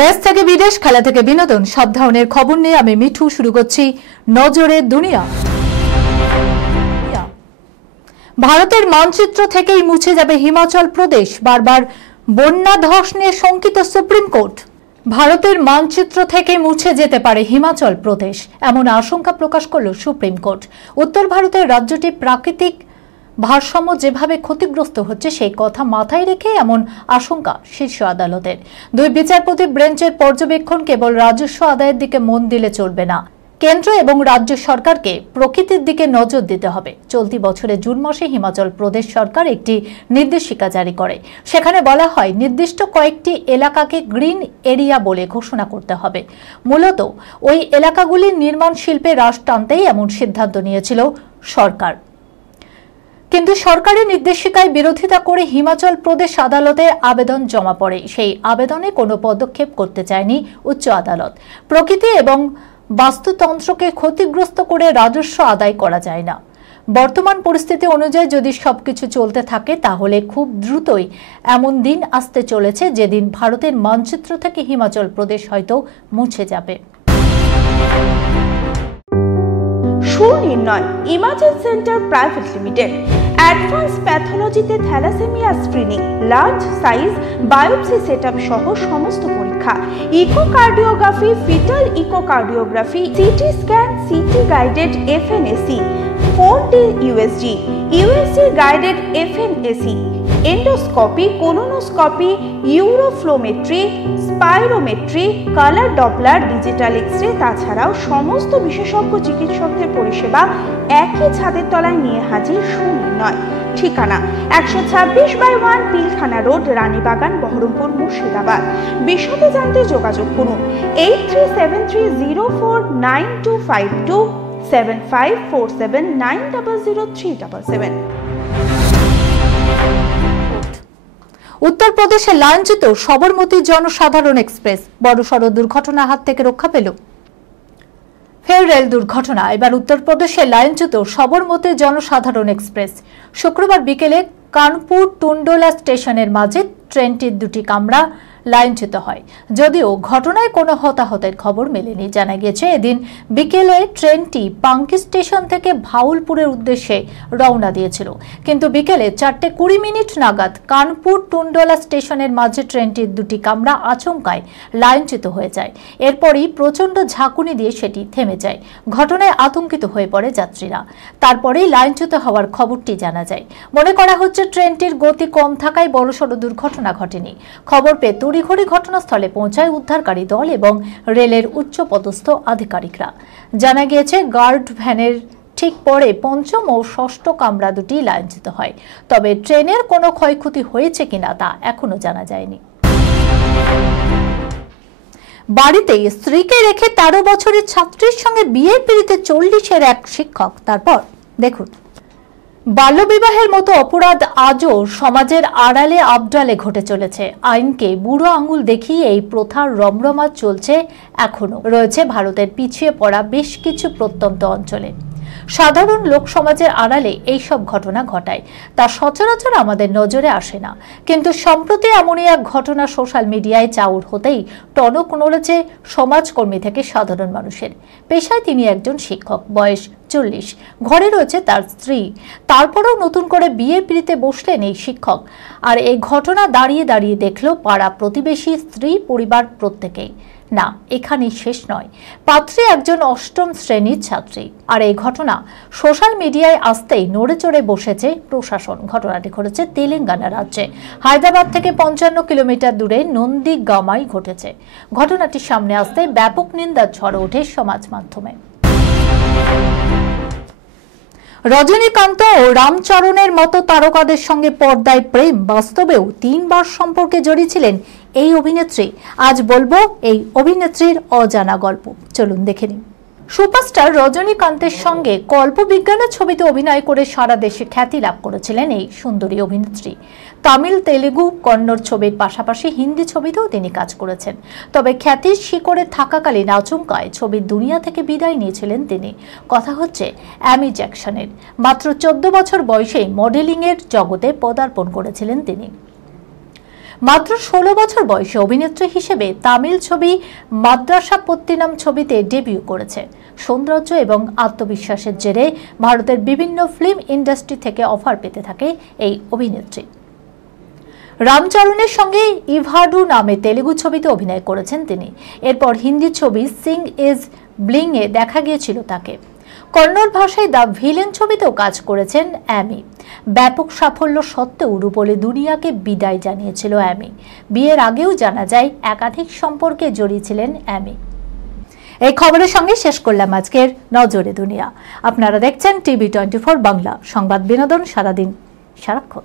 দেশ থেকে বিদেশ, খেলা থেকে বিনোদন, সব ধরনের খবর নিয়ে আমি মিঠু শুরু করছি নজরে দুনিয়া। ভারতের মানচিত্র থেকেই মুছে যাবে হিমাচল প্রদেশ, বারবার বন্যা ধস নিয়ে শঙ্কিত সুপ্রিম কোর্ট। ভারতের মানচিত্র থেকে মুছে যেতে পারে হিমাচল প্রদেশ, এমন আশঙ্কা প্রকাশ করল সুপ্রিম কোর্ট। উত্তর ভারতের রাজ্যটি প্রাকৃতিক ভারসাম্য যেভাবে ক্ষতিগ্রস্ত হচ্ছে সেই কথা মাথায় রেখে এমন আশঙ্কা শীর্ষ আদালতের। দুই বিচারপতি বেঞ্চের পর্যবেক্ষণ কেবল রাজস্ব আদায়ের দিকে মন দিলে চলবে না, কেন্দ্র এবং রাজ্য সরকারকে প্রকৃতির দিকে নজর দিতে হবে। চলতি বছরের জুন মাসে হিমাচল প্রদেশ সরকার একটি নির্দেশিকা জারি করে। সেখানে বলা হয় নির্দিষ্ট কয়েকটি এলাকাকে গ্রিন এরিয়া বলে ঘোষণা করতে হবে। মূলত ওই এলাকাগুলির নির্মাণ শিল্পে হ্রাস টানতেই এমন সিদ্ধান্ত নিয়েছিল সরকার। কিন্তু সরকারের নির্দেশিকায় বিরোধিতা করে হিমাচল প্রদেশ আদালতে আবেদন জমা পড়ে। সেই আবেদনে কোনো পদক্ষেপ করতে চায়নি উচ্চ আদালত। প্রকৃতি এবং বাস্তুতন্ত্রকে ক্ষতিগ্রস্ত করে রাজস্ব আদায় করা যায় না। বর্তমান পরিস্থিতি অনুযায়ী যদি সবকিছু চলতে থাকে তাহলে খুব দ্রুতই এমন দিন আসতে চলেছে যেদিন ভারতের মানচিত্র থেকে হিমাচল প্রদেশ হয়তো মুছে যাবে। Sunirnoy imaging centre private limited advance প্যাথোলজিতে thalassemia screening, large size biopsy setup সহ সমস্ত পরীক্ষা, echocardiography, fetal echocardiography, CT scan, CT guided FNAC, 4D USG, USG guided FNAC, endoscopy, colonoscopy, uroflowmetry, spirometry, colour Doppler, digital X-ray, তাছাড়াও সমস্ত বিশেষজ্ঞ চিকিৎসকদের পরিষেবা একই ছাদের তলায় নিয়ে হাজির সুনির্ণয়। ঠিকানা 126/1 পিলখানা রোড, রানীবাগান, বহরমপুর, মুর্শিদাবাদ। বিশদে জানতে যোগাযোগ করুন 8373049252 7547900377। উত্তরপ্রদেশে লাঞ্ছিত সবরমতী জনসাধারণ এক্সপ্রেস, বড়সড় দুর্ঘটনার হাত থেকে রক্ষা পেল। ফের রেল দুর্ঘটনা, এবার উত্তরপ্রদেশে লাইনচ্যুত সবরমতী জনসাধারণ এক্সপ্রেস। শুক্রবার বিকেলে কানপুর টুন্ডোলা স্টেশনের মাঝে ট্রেনটির দুটি কামরা লাইনচ্যুত হয়। যদিও ঘটনায় কোনো হতাহতের খবর মেলেনি। জানা গিয়েছে এদিন বিকেলে ট্রেনটি পাঙ্কি স্টেশন থেকে ভাউলপুরের উদ্দেশ্যে রওনা দিয়েছিল, কিন্তু বিকেলে 4:20 নাগাদ কানপুর টুন্ডোলা স্টেশনের মাঝে ট্রেনটির দুটি কামরা আচমকায় লাইনচ্যুত হয়ে যায়। এরপরই প্রচণ্ড ঝাঁকুনি দিয়ে সেটি থেমে যায়। ঘটনায় আতঙ্কিত হয়ে পড়ে যাত্রীরা। তারপরেই লাইনচ্যুত হওয়ার খবরটি জানা যায়। মনে করা হচ্ছে ট্রেনটির গতি কম থাকায় বড়সড় দুর্ঘটনা ঘটেনি। খবর পেয়ে তড়িঘড়ি ঘটনাস্থলে পৌঁছায় উদ্ধারকারী দল এবং রেলের উচ্চপদস্থ আধিকারিকরা। জানা গিয়েছে গার্ড ভ্যানের ঠিক পরে পঞ্চম ও ষষ্ঠ কামরা দুটি লাইনচ্যুত হয়। তবে ট্রেনের কোনো ক্ষয়ক্ষতি হয়েছে কিনা তা এখনো জানা যায়নি। বাড়িতে স্ত্রীকে রেখে 13 বছরের ছাত্রীর সঙ্গে বিয়ের পিড়িতে 40-এর এক শিক্ষক। তারপর দেখুন, বাল্যবিবাহের মতো অপরাধ আজও সমাজের আড়ালে আবডালে ঘটে চলেছে। আইনকে বুড়ো আঙুল দেখিয়ে এই প্রথার রমরমা চলছে এখনো। রয়েছে ভারতের পিছিয়ে পড়া বেশ কিছু প্রত্যন্ত অঞ্চলে। সাধারণ লোক সমাজের আড়ালে এইসব ঘটনা ঘটায়, তা সচরাচর আমাদের নজরে আসে না। কিন্তু সম্প্রতি এমনই এক ঘটনা সোশ্যাল মিডিয়ায় চাউর হতেই টনক নড়েছে সমাজকর্মী থেকে সাধারণ মানুষের। পেশায় তিনি একজন শিক্ষক, বয়স 40, ঘরে রয়েছে তার স্ত্রী। তারপরেও নতুন করে বিয়ের পিড়িতে বসলেন এই শিক্ষক। আর এই ঘটনা দাঁড়িয়ে দাঁড়িয়ে দেখল পাড়া প্রতিবেশী, স্ত্রী, পরিবার প্রত্যেকেই। না, এখানেই শেষ নয়। পাত্রী একজন 8ম শ্রেণীর ছাত্রী। আর এই ঘটনা সোশ্যাল মিডিয়ায় আসতেই নড়ে চড়ে বসেছে প্রশাসন। ঘটনাটি ঘটেছে তেলেঙ্গানা রাজ্যে। হায়দ্রাবাদ থেকে 55 কিলোমিটার দূরে নন্দীগামায় ঘটেছে। ঘটনাটি সামনে আসতে ব্যাপক নিন্দার ঝড় ওঠে সমাজ মাধ্যমে। রজনীকান্ত ও রামচরণের মতো তারকাদের সঙ্গে পর্দায় প্রেম, বাস্তবেও 3 বার সম্পর্কে জড়িয়েছিলেন এই অভিনেত্রী। আজ বলবো এই অভিনেত্রীর অজানা গল্প, চলুন দেখে নিন। সুপারস্টার রজনীকান্তের সঙ্গে কল্পবিজ্ঞানের ছবিতে অভিনয় করে সারা দেশে খ্যাতি লাভ করেছিলেন এই সুন্দরী অভিনেত্রী। তামিল, তেলেগু, কন্নড় ছবির পাশাপাশি হিন্দি ছবিতেও তিনি কাজ করেছেন। তবে খ্যাতির শিকড়ে থাকাকালীন আচমকায় ছবির দুনিয়া থেকে বিদায় নিয়েছিলেন তিনি। কথা হচ্ছে অ্যামি জ্যাকসনের। মাত্র 14 বছর বয়সে মডেলিংয়ের জগতে পদার্পণ করেছিলেন তিনি। মাত্র 16 বছর বয়সে অভিনেত্রী হিসেবে তামিল ছবি মাদ্রাসাপত্তিনাম ছবিতে ডেবিউ করেছে। সৌন্দর্য এবং আত্মবিশ্বাসের জেরে ভারতের বিভিন্ন ফিল্ম ইন্ডাস্ট্রি থেকে অফার পেতে থাকে এই অভিনেত্রী। রামচরণের সঙ্গে ইভাডু নামে তেলুগু ছবিতে অভিনয় করেছেন তিনি। এরপর হিন্দি ছবি সিং ইজ ব্লিং এ দেখা গিয়েছিল তাকে। কন্নড় ভাষায় দ্য ভিলেন ছবিতেও কাজ করেছেন অ্যামি। ব্যাপক সাফল্য সত্ত্বেও রূপলি দুনিয়াকে বিদায় জানিয়েছিল অ্যামি। বিয়ের আগেও জানা যায় একাধিক সম্পর্কে জড়িয়েছিলেন অ্যামি। এই খবরের সঙ্গে শেষ করলাম আজকের নজরে দুনিয়া। আপনারা দেখছেন টিভি 24 বাংলা, সংবাদ বিনোদন সারাদিন সারাক্ষণ।